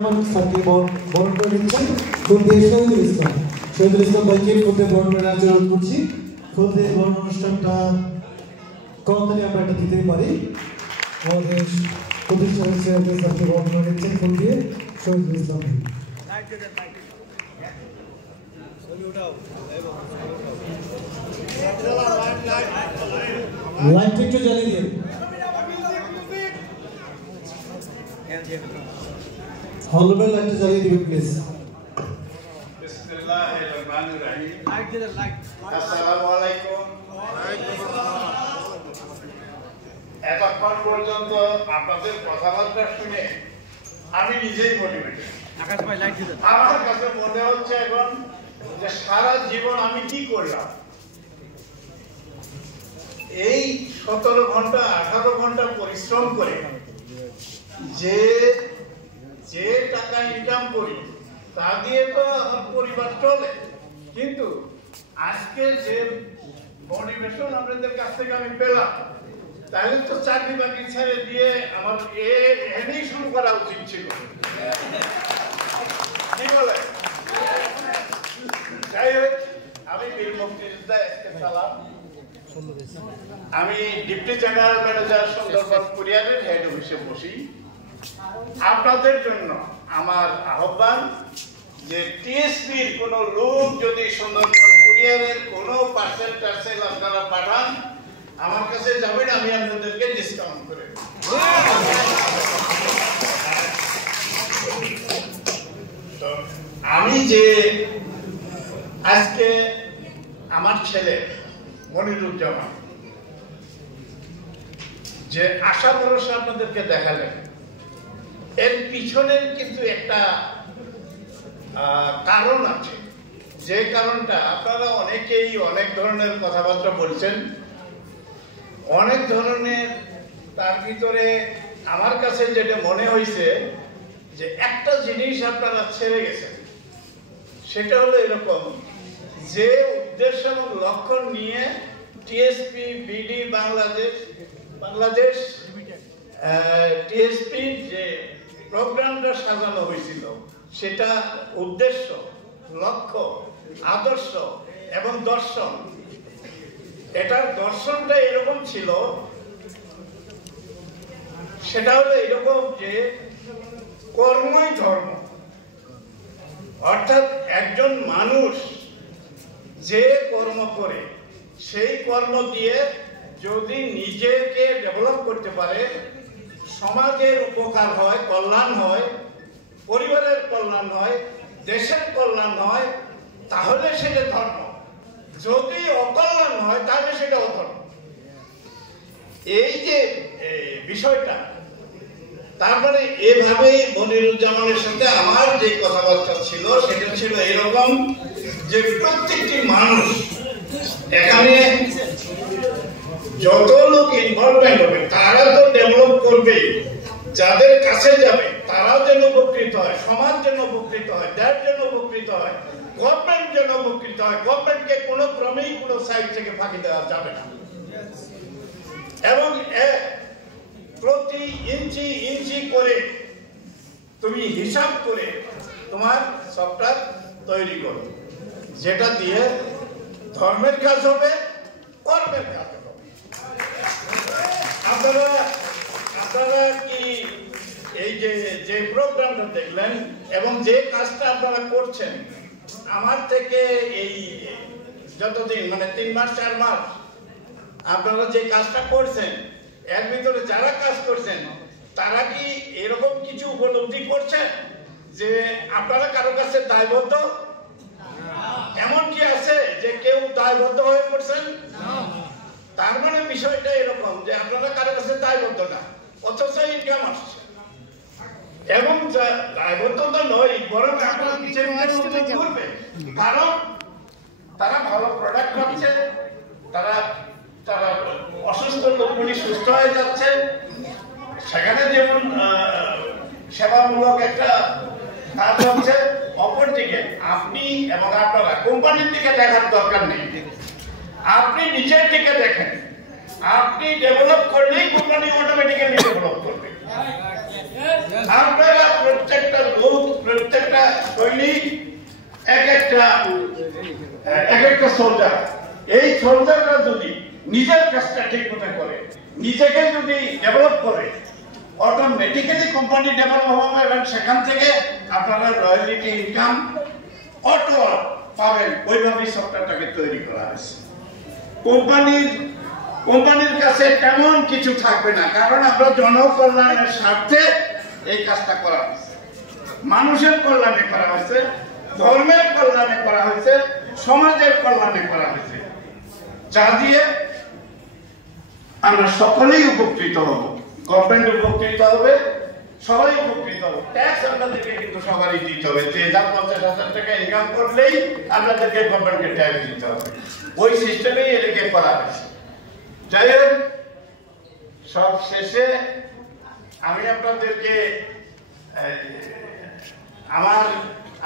সাথে বরণ করে নিচ্ছেন শহীদুল ইসলাম ভাইকে ফুল বরণের অনুরোধ করছি। ফুল বরণ অনুষ্ঠানটা করতালি আমরা একটা দিতেই পারি। আমাদের প্রতিষ্ঠান সাথে বরণ করে নিচ্ছেন ফুল দিয়ে শহীদুল ইসলাম ভাই। লাইটটা একটু জ্বালিয়ে দিন। হলবেল লাইটটা জ্বালিয়ে দিবেন প্লিজ। বিসমিল্লাহির রহমানির রহিম। আসসালামু আলাইকুম। এতক্ষণ পর্যন্ত আপনাদের কথাবার্তা শুনে আমি নিজেই মোটিভেটেড। আমার কাছে মনে হচ্ছে এখন যে সারা জীবন আমি কি করলাম, এই 17 ঘন্টা 18 ঘন্টা পরিশ্রম করে যে টাকা ইনকাম করি তা দিয়ে তো আমার পরিবার চলে, কিন্তু আজকে যে মোটিভেশন আপনাদের কাছ থেকে আমি পেলাম, তাহলে তো চাকরি বাকরি ছেড়ে দিয়ে আমার এনেই শুরু করা উচিত ছিল। কি বলে? যাই হোক, আমি বীর মুক্তিযোদ্ধা এসকে সালাম। আমি ডিপটি জেনারেল ম্যানেজার সুন্দরবন কুরিয়ারের হেড অফিসে বসি। আপনাদের জন্য আমার আহ্বান যে টিএসপির কোন লোক যদি সুন্দরবন কুরিয়ারের কোন পার্সেল টার্সেল আপনারা পাঠান, আমার কাছে যাবেন, আমি আপনাদেরকে ডিসকাউন্ট করে দেব। তো আমি যে আজকে আমার ছেলে মনিরুজ্জামান যে আশা ভরসা আপনাদেরকে দেখালেন, এর পিছনের কিন্তু একটা কারণ আছে। যে কারণটা আপনারা অনেকেই অনেক ধরনের কথাবার্তা বলছেন, অনেক ধরনের, তার ভিতরে আমার কাছে যেটা মনে হয়েছে যে একটা জিনিস আপনারা ছেড়ে গেছেন, সেটা হলো এরকম যে উদ্দেশ্য এবং লক্ষ্য নিয়ে টিএসপি বিডি বাংলাদেশ টিএসপি যে প্রোগ্রামটা সাজানো হয়েছিল, সেটা উদ্দেশ্য, লক্ষ্য, আদর্শ এবং দর্শন, এটার দর্শনটা এরকম ছিল, সেটা হলো এরকম যে কর্মই ধর্ম। অর্থাৎ একজন মানুষ যে কর্ম করে, সেই কর্ম দিয়ে যদি নিজেকে ডেভেলপ করতে পারে, সমাজের উপকার হয়, কল্যাণ হয়, পরিবারের কল্যাণ হয়, দেশের কল্যাণ হয়, তাহলে সেটা ধর্ম। যদি অকল্যাণ হয় তাহলে সেটা অধর্ম। এই যে বিষয়টা, তারপরে এভাবেই মনিরুজ্জামানের সাথে আমার যে কথাবার্তা ছিল, সেটা ছিল এরকম যে প্রত্যেকটি মানুষ এখানে যত লোক ইনভলভমেন্ট হবে তারা তো ডেভেলপ করবে, যাদের কাছে যাবে তারাও যেন উপকৃত হয়, সমাজ যেন উপকৃত হয়, দেশ যেন উপকৃত হয়, গভর্নমেন্ট যেন উপকৃত হয়। গভর্নমেন্টকে কোনো ক্রমেই কোনো সাইড থেকে ফাঁকি দেওয়া যাবে না, এবং প্রতি ইঞ্চি ইঞ্চি করে তুমি হিসাব করে তোমার সফটওয়্যার তৈরি করো, যেটা দিয়ে ধর্মের কাজ হবে, কর্মের কাজ হবে। আপনারা কি এই যে প্রোগ্রামটা দেখলেন এবং যে কাজটা আপনারা করছেন, আমার থেকে এই যতদিন মানে 3 মাস 4 মাস আপনারা যে কাজটা করছেন, এর ভিতরে যারা কাজ করছেন তারা কি এরকম কিছু উপলব্ধি করছেন যে আপনারা কারো কাছে দায়বদ্ধ? এমন কি আছে যে কেউ দায়বদ্ধ হয়ে পড়ছেন? তার মানে বিষয়টা এরকম যে আপনারা কারো কাছে দায়বদ্ধ না, অথচ ইনকাম আসছে। এবং দায়বদ্ধতা নয়, বরং আপনারা করবে, কারণ তারা ভালো প্রোডাক্ট পাচ্ছে, তারা অসুস্থ লোকগুলি সুস্থ হয়ে যাচ্ছে, সেখানে যেমন সেবামূলক একটা কাজ হচ্ছে। অপরদিকে আপনি এবং আপনারা কোম্পানির দিকে দেখার দরকার নেই, আপনি নিজের দিকে দেখেন। আপনি ডেভেলপ করলেই কোম্পানি অটোমেটিক্যালি ডেভেলপ করবে। আপনারা প্রত্যেকটা লোক সৈনিক, এক একটা সোলজার। এই সোলজাররা যদি নিজের কাজটা ঠিক মতো করে, নিজেকে যদি ডেভেলপ করে, অটোমেটিক্যালি কোম্পানি ডেভেলপ হবে এবং সেখান থেকে আপনারা রয়্যালিটি ইনকাম অটো পাবেন। ওইভাবেই সফটওয়্যারটাকে তৈরি করা হয়েছে। কোম্পানির কাছে তেমন কিছু থাকবে না, কারণ আমরা জনকল্যাণের স্বার্থে এই কাজটা করা হয়েছে, মানুষের কল্যাণে করা হয়েছে, ধর্মের কল্যাণে করা হয়েছে, সমাজের কল্যাণে করা হয়েছে, যা দিয়ে আমরা সকলেই উপকৃত হব। গভর্নমেন্ট উপকৃত হবে, সবাই উপকৃত হবে। ট্যাক্স আপনাদেরকে কিন্তু সবারই দিতে হবে। যে 50,000 টাকা ইনকাম করলেই আপনাদেরকে গভর্নমেন্টকে ট্যাক্স দিতে হবে। ওই সিস্টেমেই এটাকে করা হয়েছে। যাই হোক, সব শেষে আমি আপনাদেরকে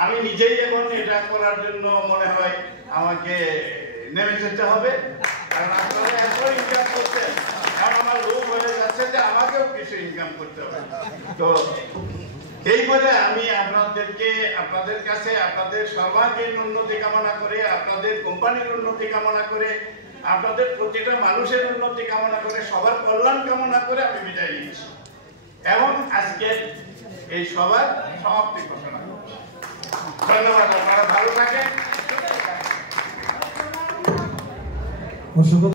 আমি নিজেই এখন এটা করার জন্য মনে হয় আমাকে নেমে যেতে হবে, কারণ আপনারা এত ইনকাম করছেন, কারণ আমার লোক হয়ে যাচ্ছে যে আমাকেও কিছু ইনকাম করতে হবে। তো এই বলে আমি আপনাদের কাছে আপনাদের সর্বাঙ্গীন উন্নতি কামনা করে, আপনাদের কোম্পানির উন্নতি কামনা করে, আপনাদের প্রতিটা মানুষের উন্নতি কামনা করে, সবার কল্যাণ কামনা করে আমি বিদায় নিচ্ছি এবং আজকে এই সভার সমাপ্তি ঘোষণা করছি। ধন্যবাদ। আপনারা ভালো থাকেন।